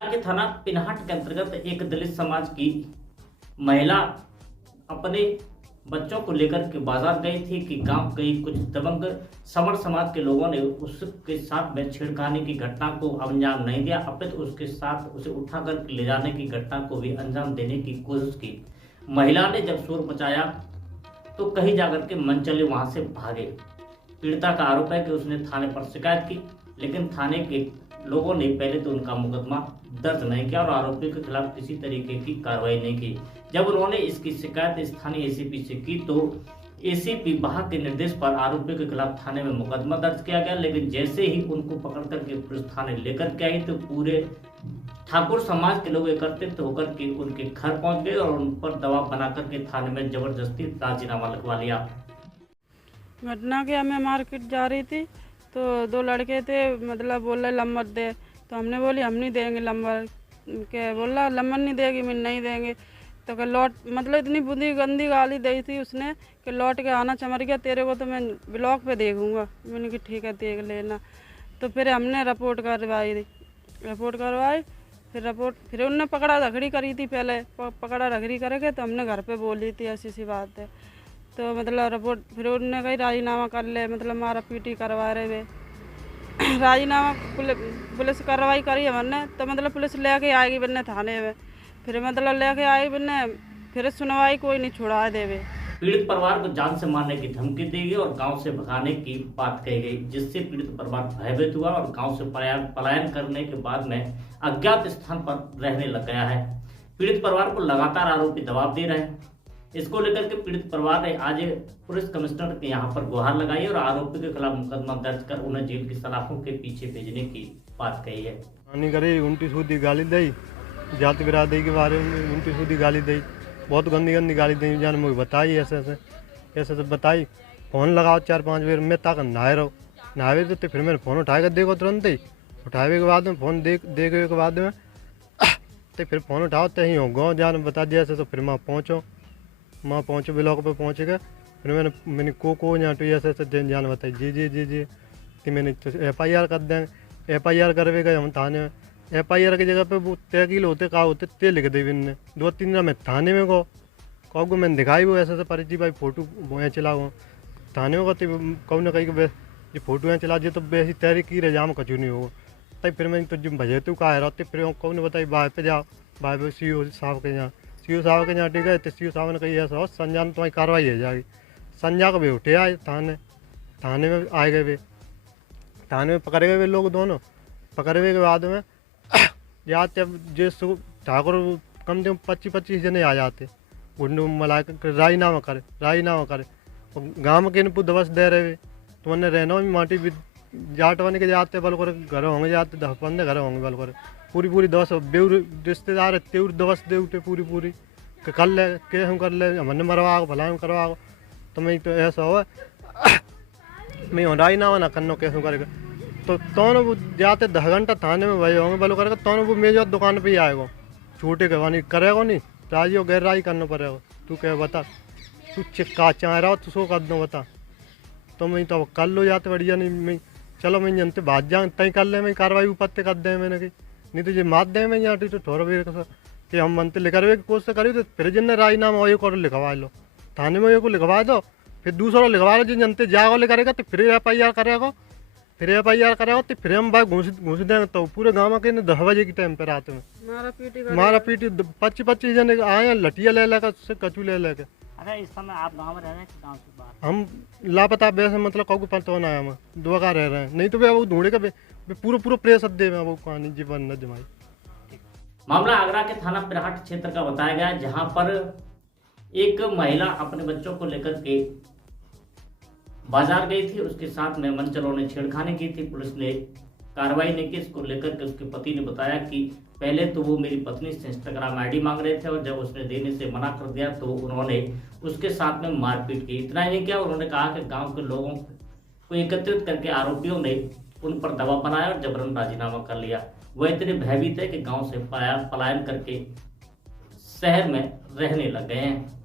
के थाना पिनहाट के अंतर्गत एक दलित समाज की महिला अपने बच्चों को लेकर के बाजार गई थी कि गांव के कुछ दबंग सवर्ण समाज के लोगों ने उसके साथ में छेड़खानी की घटना को अंजाम नहीं दिया, अपितु उसके साथ उसे उठाकर ले जाने की घटना को भी अंजाम देने की कोशिश की। महिला ने जब शोर मचाया तो कहीं जाकर के मनचले वहां से भागे। पीड़िता का आरोप है कि उसने थाने पर शिकायत की, लेकिन थाने के लोगों ने पहले तो उनका मुकदमा दर्ज नहीं किया और आरोपियों के खिलाफ किसी तरीके की कार्रवाई नहीं की। जब उन्होंने इसकी शिकायत स्थानीय एसीपी से की तो एसीपी बहा के निर्देश पर आरोपियों के खिलाफ थाने में मुकदमा दर्ज किया गया, लेकिन जैसे ही उनको पकड़ करके पुलिस थाने लेकर के आई तो पूरे ठाकुर समाज के लोग एकत्रित होकर के उनके घर पहुंच गए और उन पर दबाव बना करके थाने में जबरदस्ती राजीनामा लिखवा लिया। घटना के मैं मार्केट जा रही थी तो दो लड़के थे, मतलब बोल रहे नंबर दे, तो हमने बोली हम नहीं देंगे नंबर, के बोल रहा नंबर नहीं देगी, मैं नहीं देंगे। तो क्या लौट, मतलब इतनी बुरी गंदी गाली दी थी उसने कि लौट के आना चमर गया, तेरे को तो मैं ब्लॉक पे देखूंगा। मैंने कहा ठीक है देख लेना। तो फिर हमने रिपोर्ट करवाई, फिर उनने पकड़ा रखड़ी करी थी, पहले पकड़ा रखड़ी करके तो हमने घर पे बोली थी ऐसी सी बात है। तो मतलब रिपोर्ट फिर उन्होंने कही राजीनामा कर ले, मतलब मारा पीटी करवा रहे वे। राजीनामा पुलिस कार्रवाई करी है मैंने, तो मतलब पुलिस लेके आएगी बन्ने थाने में, फिर मतलब लेके आई बन्ने, फिर सुनवाई कोई नहीं छुड़ा देवे। पीड़ित परिवार को जान से मारने की धमकी दी गई और गांव से भगाने की बात कही गई, जिससे पीड़ित परिवार भयभीत हुआ और गांव से पलायन करने के बाद में अज्ञात स्थान पर रहने लग गया है। पीड़ित परिवार को लगातार आरोपी दबाव दे रहे हैं। इसको लेकर के पीड़ित परिवार ने आज पुलिस कमिश्नर के यहाँ पर गुहार लगाई और आरोपी के खिलाफ मुकदमा दर्ज कर उन्हें जेल की सलाखों के पीछे भेजने की बात कही है। उल्टी सूदी गाली दी, जाति बिरादरी के बारे में उल्टी सूदी गाली दी, बहुत गंदी गंदी गाली दी। जान मुझे बताई ऐसे बताई, फ़ोन लगाओ 4-5 बार, मैं ताकत नहाए तो फिर मैंने फ़ोन उठाएगा, देखो तुरंत ही उठावे के बाद में फ़ोन देखे के बाद में तो फिर फ़ोन उठाओ तो ही हो गाँव जान बता दिया ऐसे। तो फिर वहाँ पहुँचो ब्लॉक पे पहुँच गए। फिर मैंने को यहाँ तो ऐसे जान बताई जी कि मैंने तो FIR कर देंगे। FIR करवे गए हम थाने में, FIR की जगह पे वो तहकील होते कहा होते ते लिख दे बिन्ने 2-3 दिन में थाने में को मैंने दिखाई वो ऐसे परिचय भाई फोटो वो चला वो थाने में कहूँ ना कहीं कि फोटो यहाँ चला जे तो वैसी तैयारी की रहे जाम कचू नहीं होगा। तब फिर मैं तो जो भजे तू कहा रहते फिर कहूँ ने बताई बाहर पे जाओ, बाहर पे CO साहब के यहाँ ठीक है। तो CO साहब ने कही ऐसा हो संजा में तुम्हारी कार्रवाई हो जाएगी। संजा को भी उठे आए थाने में आए गए वे, थाने में पकड़े गए वे लोग दोनों। पकड़े के बाद में जाते जो ठाकुर कम से कम 25 जने आ जाते, गुंडू मला राजीनामा करे गाँव के इनपुट दबस दे रहे तो उन्हें रहना भी माटी भी जाट बन के जाते बल कर घर होंगे जाते 10-15 घर होंगे बल कर पूरी 10 बेउर रिश्तेदार तेउर दबस दे उठे पूरी कर ले के हम कर ले हमने मरवाओ भला करवाओ। तो मैं तो ऐसा हो मैं राजीनामा ना करना कैसे करेगा। तो दोनों वो जाते 10 घंटा थाने में वही होंगे बल करेगा, दोनों वो मेजर दुकान पे ही आएगा छूटे के वानी करेगा नहीं राजी हो गैर राजी करना पड़ेगा। तू क्या बता, तू चिक्का चाह रहा हो तो सो कर दो बता। तो मैं तो कर लो जाते बढ़िया नहीं मैं चलो मैं जनते बात जा तय कर ले मैं कार्रवाई ऊपर कर दे मैंने की नहीं तो ये मात दे मैं यहाँ तो थोड़ा भी कि हम मनते लिखा रहे कोशिश करी तो फिर जिन राजीनामा हो एक और लिखवा लो थाने में एक को लिखवा दो, फिर दूसरा लिखवा लो। जिन जनते जाओ ले करेगा तो फिर FIR करेगा, तो फिर हम भाई घूस देंगे। तो पूरे गाँव के 10 बजे की टाइम पे रात में मारा पीटी 25 जने आए लठिया ले लेकर उससे कचू ले लेके। अच्छा, इस समय आप गांव में रह रहे हैं कि गांव से बाहर? हम लापता वैसे मतलब कौ पता ना हम दुआ रह रहे हैं, नहीं तो वे वो ढूंढे का पूरा प्रेस दे में वो कहानी जीवन न जमाई। मामला आगरा के थाना पिरहाट क्षेत्र का बताया गया, जहां पर एक महिला अपने बच्चों को लेकर के बाजार गई थी, उसके साथ में मनचलों ने छेड़खानी की थी। पुलिस ने कार्रवाई नहीं की। इसको लेकर के उसके पति ने बताया कि पहले तो वो मेरी पत्नी से इंस्टाग्राम ID मांग रहे थे और जब उसने देने से मना कर दिया तो उन्होंने उसके साथ में मारपीट की। इतना ही नहीं किया, उन्होंने कहा कि गांव के लोगों को एकत्रित करके आरोपियों ने उन पर दबाव बनाया और जबरन राजीनामा कर लिया। वह इतने भयभीत है कि गाँव से पलायन करके शहर में रहने लग गए हैं।